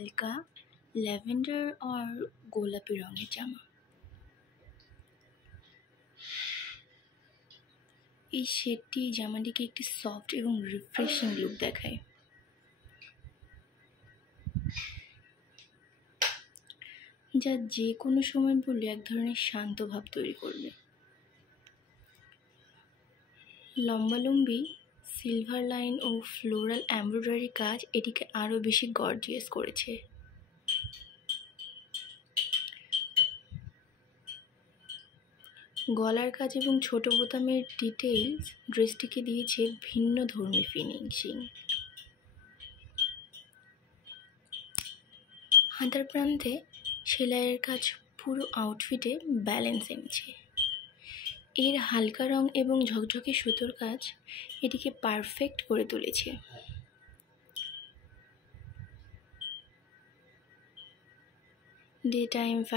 হালকা ল্যাভেন্ডার আর গোলাপি রঙের জামা। এই শেডটি জামাটিকে একটি সফট এবং রিফ্রেশিং লুক দেখায়। যা যে কোনো সময় পরলে এক ধরনের শান্ত ভাব তৈরি করবে। লম্বালম্বি সিলভার লাইন ও ফ্লোরাল এমব্রয়ডারি কাজ এটিকে আরও বেশি গর্জিয়াস করেছে। গলার কাজ এবং ছোট বোতামের ডিটেইলস ড্রেসটিকে দিয়েছে ভিন্ন ধর্মী ফিনিশিং। হাতার প্রান্তে সেলাইয়ের কাজ পুরো আউটফিটে ব্যালেন্স এনেছে। এর হালকা রং এবং ঝকঝকে সুতোর কাজ এটিকে পারফেক্ট করে তুলেছে। Day time